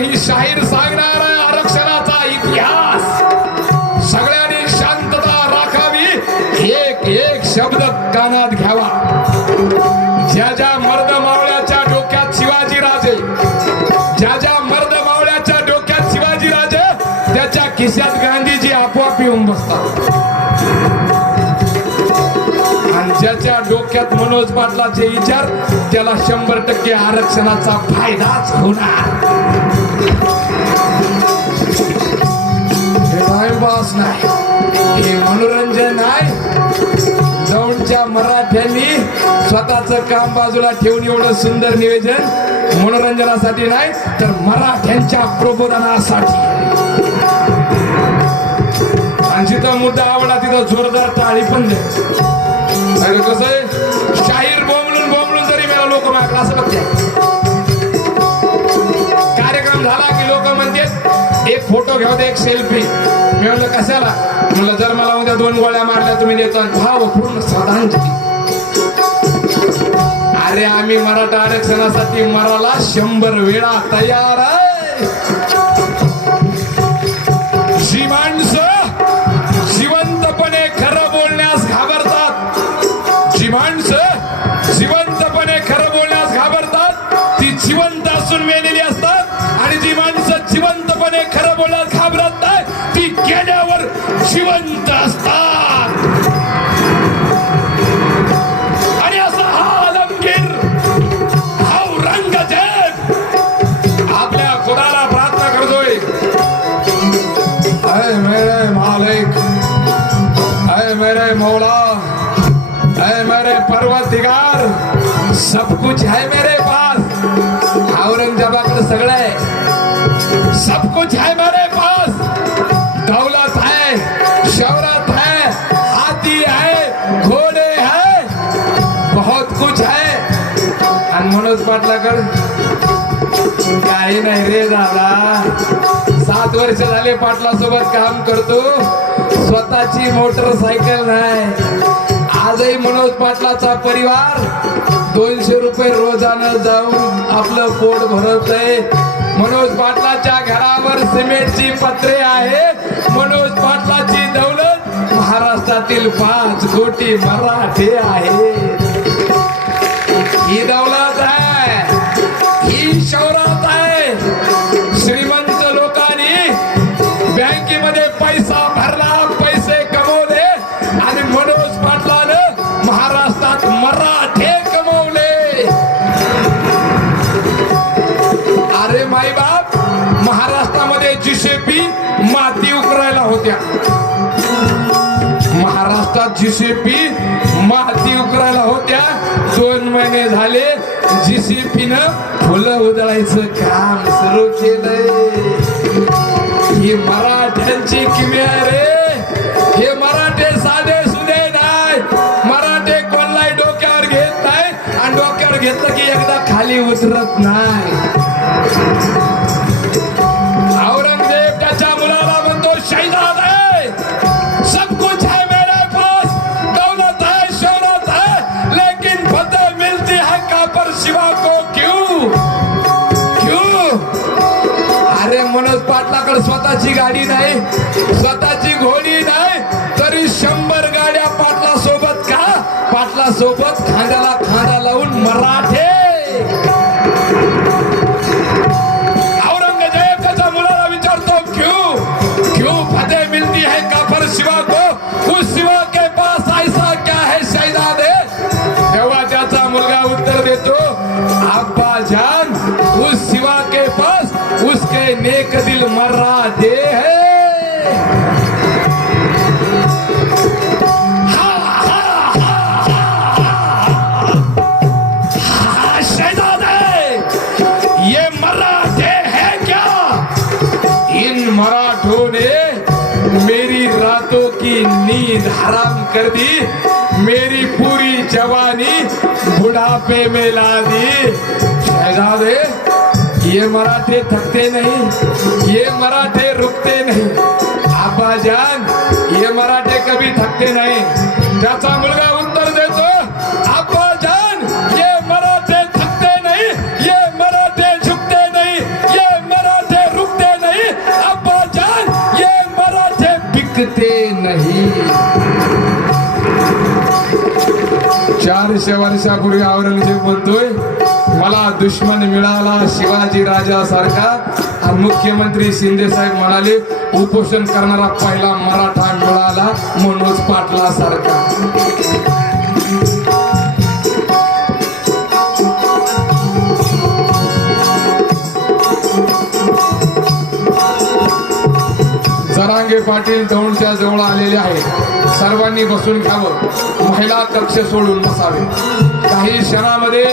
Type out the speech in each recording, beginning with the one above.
ही शाहीर सांगणार आरक्षणाचा इतिहास. सगळ्यांनी शांतता राखावी. एक एक शब्द कानात घ्यावा. ज्या ज्या मर्द मावळ्याच्या डोक्यात शिवाजी राजे ज्या ज्या मर्द मावळ्याच्या डोक्यात शिवाजी राजे त्याच्या खिशात गांधीजी आपोआप येऊन बसतात. ज्याच्या डोक्यात मनोज पाटलाचे विचार त्याला शंभर टक्के आरक्षणाचा फायदाच होणार. हे नाही. हे मनोरंजन आहे. दौंडच्या मराठ्यांनी स्वतःच काम बाजूला ठेवून एवढं सुंदर नियोजन मनोरंजनासाठी नाही तर मराठ्यांच्या प्रबोधनासाठी. आणि जिथं मुद्दा आवडला तिथं जोरदार टाळी पण द्या. कसं आहे? शाहीर बोंबलून बोंबलून जरी मला लोक मागला असं बघते कार्यक्रम झाला की लोक म्हणतात एक फोटो घ्या एक सेल्फी मी म्हणलं कशाला म्हणलं जर मला उद्या दोन गोळ्या मारल्या तुम्ही नेता भाव पूर्ण श्रद्धांजली. अरे आम्ही मराठा आरक्षणासाठी मराला शंभर वेळा तयार शिवंत जिवंत असतात. आणि असा हा आलमगीर हा औरंगजेब आपल्या खुदाला प्रार्थना करतोय. अय मेरे मालिक अय मेरे मौला अय मेरे पर्वतिगार सब कुछ है मेरे पास। औरंगजेबाकडे सगळं आहे. सब कुछ है मेरे मनोज पाटलाकडे काही नाही रे दादा. सात वर्ष झाले पाटला सोबत काम करतो. स्वतःची मोटरसायकल नाही. आजही मनोज पाटलाचा परिवार दोनशे रुपये रोजानं जाऊन आपलं पोट भरत आहे मनोज पाटलाच्या घरावर सिमेंटची पत्रे आहे मनोज पाटलाची दौलत महाराष्ट्रातील पाच कोटी मराठे आहे ही दौलत जीसीपी माती उकरायला होत्या. दोन महिने झाले. जीसीपीनं फुलं उधळायचं काम सुरू केलंय. ही मराठ्यांची किम्या रे. हे मराठे साधे सुधे नाही. मराठे कोणलाही डोक्यावर घेत नाही. आणि डोक्यावर घेतलं की एकदा खाली उतरत नाही. स्वतःची गाडी नाही स्वतःची घोडी नाही तरी शंभर गाड्या पाटला सोबत का पाटला सोबत खांद्याला खांदा लावून मराठे पास उसके नेक दिल मर्रा दे है ये है क्या? इन मराठों ने मेरी रातों की नींद हराम कर दी मेरी पूरी जवानी बुढ़ापे में ला दी। शहजादे ये मराठे थकते नहीं ये मराठे रुकते नहीं। आबा जान ये मराठे कभी थकते नहीं। त्याचा मुलगा दीडशे दिशापूर्वी औरंगजेब म्हणतोय मला दुश्मन मिळाला शिवाजी राजा सारखा. मुख्यमंत्री शिंदे साहेब म्हणाले उपोषण करणारा पहिला मराठा मिळाला मनोज पाटला सारखा. सरांगे पाटील दौंडच्या जवळ आलेले आहेत. सर्वांनी बसून घ्यावं. महिला कक्ष सोडून बसावे. काही क्षणामध्ये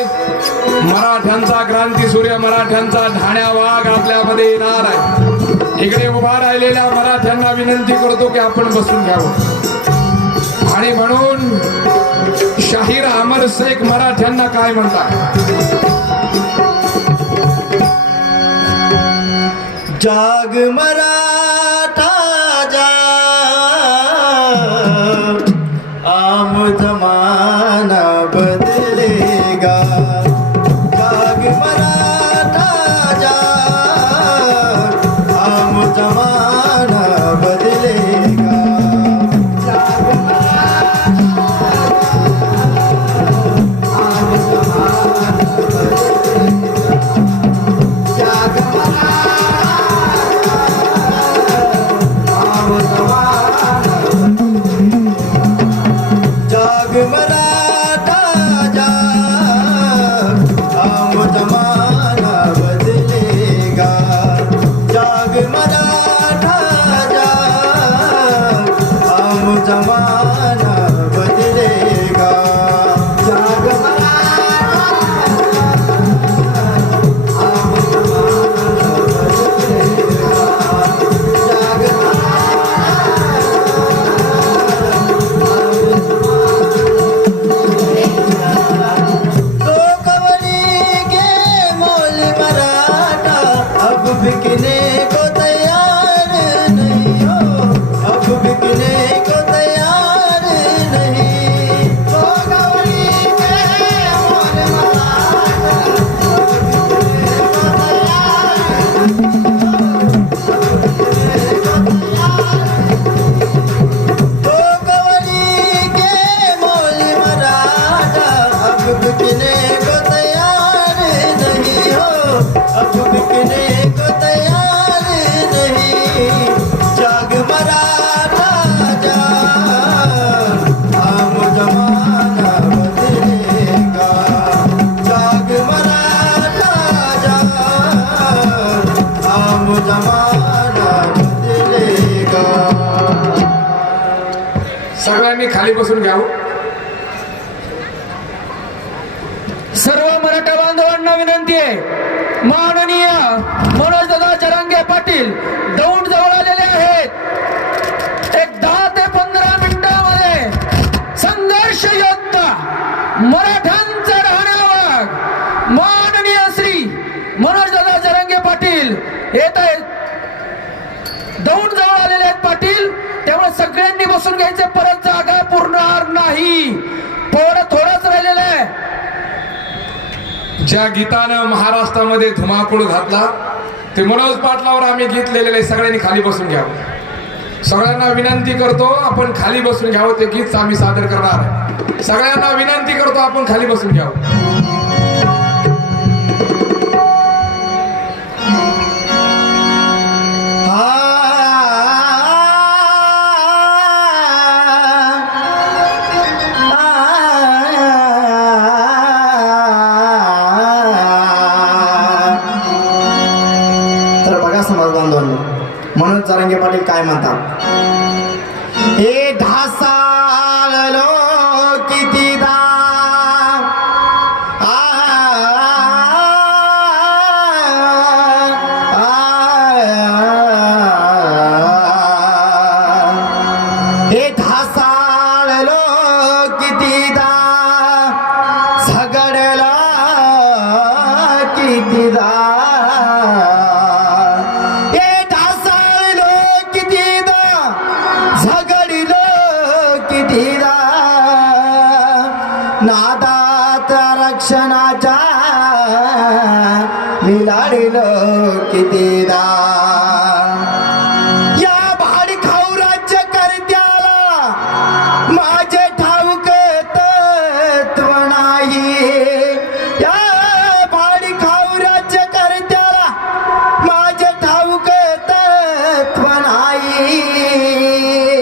मराठ्यांचा क्रांती सूर्य मराठ्यांचा ढाण्या वाघ आपल्यामध्ये येणार आहे. इकडे उभा राहिलेल्या मराठ्यांना विनंती करतो की आपण बसून घ्यावं. आणि म्हणून शाहीर अमर शेख मराठ्यांना काय म्हणतात? जाग मरा 자와 सगळ्यांनी खाली बसून घ्यावं. सर्व मराठा बांधवांना विनंती आहे. माननीय मनोज दादा चरांगे पाटील दौंड जवळ आलेले आहेत. एक दहा ते पंधरा मिनिटांमध्ये संघर्ष योद्धा मराठ्यांचा राहण्यावर माननीय श्री मनोज दादा जरांगे पाटील येत आहेत दौंड जवळ आलेले आहेत पाटील त्यामुळे सगळ्यांनी बसून घ्यायचे परत जागा पुरणार नाही. पोर थोडंच राहिलेलं आहे. ज्या गीतानं महाराष्ट्रामध्ये धुमाकूळ घातला ते मनोज पाटलावर आम्ही गीत लिहिलेले सगळ्यांनी खाली बसून घ्यावं. सगळ्यांना विनंती करतो आपण खाली बसून घ्यावं ते गीत आम्ही सादर करणार सगळ्यांना विनंती करतो आपण खाली बसून घ्यावं. काय म्हणतात हे ढासाळलो कितीदा आ, आ, हे ढासाळलो कितीदा झगडला कितीदा Ah,